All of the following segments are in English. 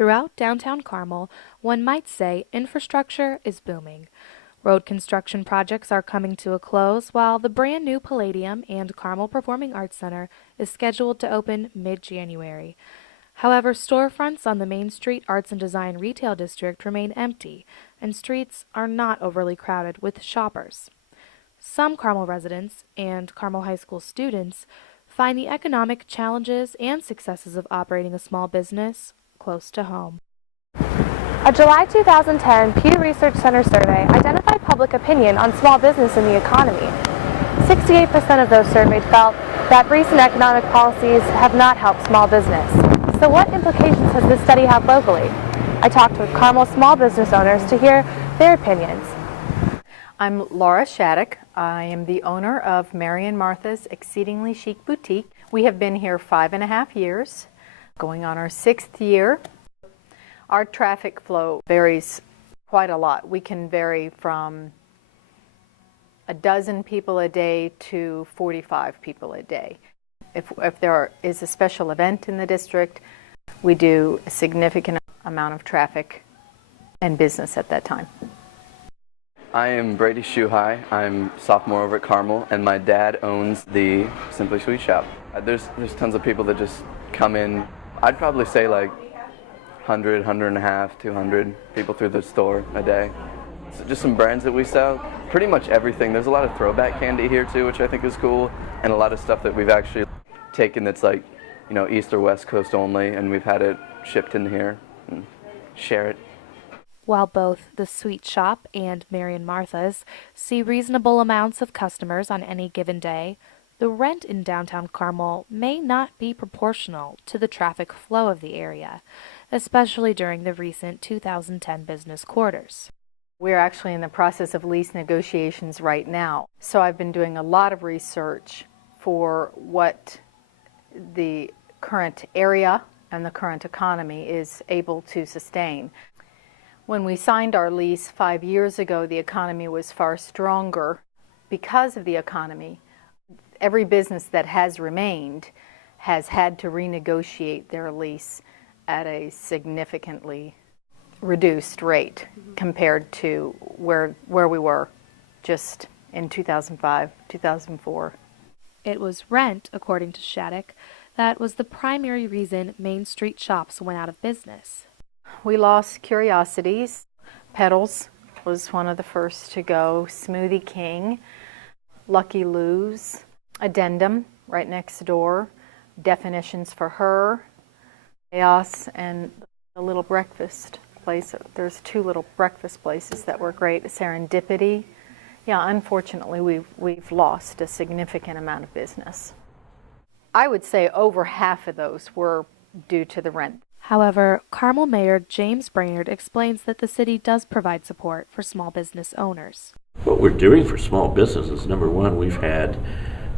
Throughout downtown Carmel, one might say infrastructure is booming. Road construction projects are coming to a close, while the brand new Palladium and Carmel Performing Arts Center is scheduled to open mid-January. However, storefronts on the Main Street Arts and Design Retail District remain empty, and streets are not overly crowded with shoppers. Some Carmel residents and Carmel High School students find the economic challenges and successes of operating a small business close to home. A July 2010 Pew Research Center Survey identified public opinion on small business in the economy. 68% of those surveyed felt that recent economic policies have not helped small business. So what implications has this study have locally? I talked with Carmel small business owners to hear their opinions. I'm Laura Shattuck. I am the owner of Mary and Martha's Exceedingly Chic Boutique. We have been here 5.5 years, going on our 6th year. Our traffic flow varies quite a lot. We can vary from a dozen people a day to 45 people a day. If there is a special event in the district, we do a significant amount of traffic and business at that time. I am Brady Shuhai. I'm sophomore over at Carmel, and my dad owns the Simply Sweet shop. There's tons of people that just come in. I'd probably say like 100, 150, 200 people through the store a day. So just some brands that we sell, pretty much everything. There's a lot of throwback candy here too, which I think is cool, and a lot of stuff that we've actually taken that's like, you know, East or West Coast only, and we've had it shipped in here and share it. While both the Sweet Shop and Mary and Martha's see reasonable amounts of customers on any given day, the rent in downtown Carmel may not be proportional to the traffic flow of the area, especially during the recent 2010 business quarters. We're actually in the process of lease negotiations right now. So I've been doing a lot of research for what the current area and the current economy is able to sustain. When we signed our lease 5 years ago, the economy was far stronger. Because of the economy, every business that has remained has had to renegotiate their lease at a significantly reduced rate compared to where we were just in 2005, 2004. It was rent, according to Shattuck, that was the primary reason Main Street shops went out of business. We lost Curiosities. Petals was one of the first to go. Smoothie King, Lucky Lou's, Addendum right next door, Definitions for Her, Chaos, and a little breakfast place. There's 2 little breakfast places that were great. Serendipity. Yeah, unfortunately, we've lost a significant amount of business. I would say over half of those were due to the rent. However, Carmel Mayor James Brainerd explains that the city does provide support for small business owners. What we're doing for small businesses, number one, we've had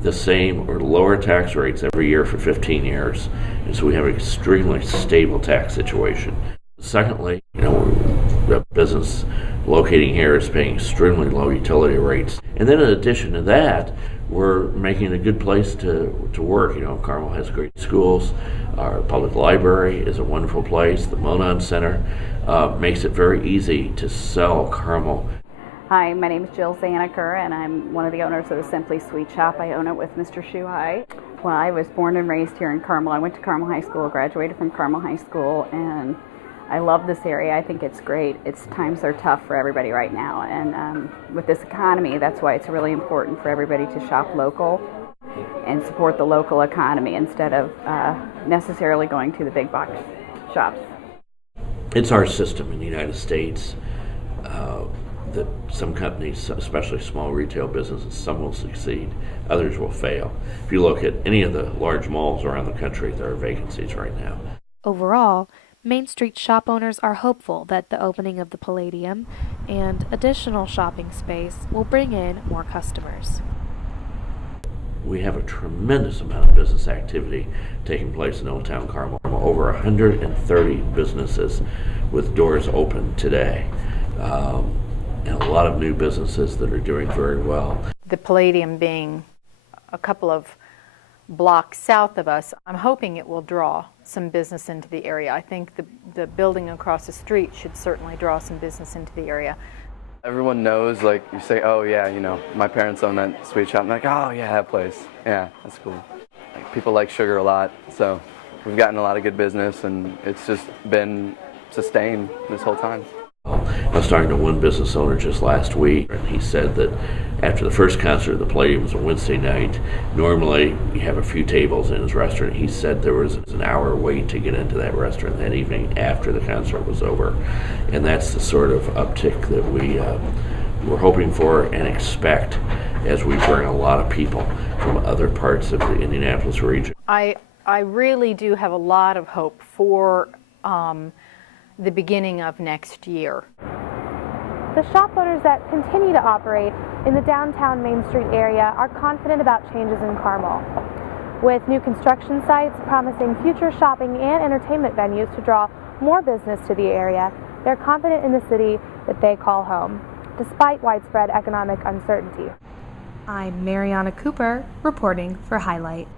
the same or lower tax rates every year for 15 years, and so we have an extremely stable tax situation. Secondly, the business locating here is paying extremely low utility rates. And then in addition to that, we're making it a good place to work. Carmel has great schools. Our public library is a wonderful place. The Monon Center makes it very easy to sell Carmel. Hi, my name is Jill Zaniker, and I'm one of the owners of the Simply Sweet Shop. I own it with Mr. Shuhai. Well, I was born and raised here in Carmel. I went to Carmel High School, graduated from Carmel High School, and I love this area. I think it's great. Times are tough for everybody right now, and with this economy, that's why it's really important for everybody to shop local and support the local economy instead of necessarily going to the big box shops. It's our system in the United States that some companies, especially small retail businesses, some will succeed, others will fail. If you look at any of the large malls around the country, there are vacancies right now. Overall, Main Street shop owners are hopeful that the opening of the Palladium and additional shopping space will bring in more customers. We have a tremendous amount of business activity taking place in Old Town Carmel. Over 130 businesses with doors open today, and a lot of new businesses that are doing very well. The Palladium being a couple of block south of us. I'm hoping it will draw some business into the area. I think the building across the street should certainly draw some business into the area. Everyone knows, like, you say, oh yeah, you know, my parents own that sweet shop. I'm like, oh yeah, that place. Yeah, that's cool. Like, people like sugar a lot, so we've gotten a lot of good business, and it's just been sustained this whole time. I was talking to one business owner just last week, and he said that after the first concert, the Palladium was a Wednesday night. Normally, you have a few tables in his restaurant. He said there was an hour wait to get into that restaurant that evening after the concert was over. And that's the sort of uptick that we're hoping for and expect as we bring a lot of people from other parts of the Indianapolis region. I really do have a lot of hope for the beginning of next year. The shop owners that continue to operate in the downtown Main Street area are confident about changes in Carmel. With new construction sites promising future shopping and entertainment venues to draw more business to the area, they're confident in the city that they call home, despite widespread economic uncertainty. I'm Marianna Cooper, reporting for Highlight.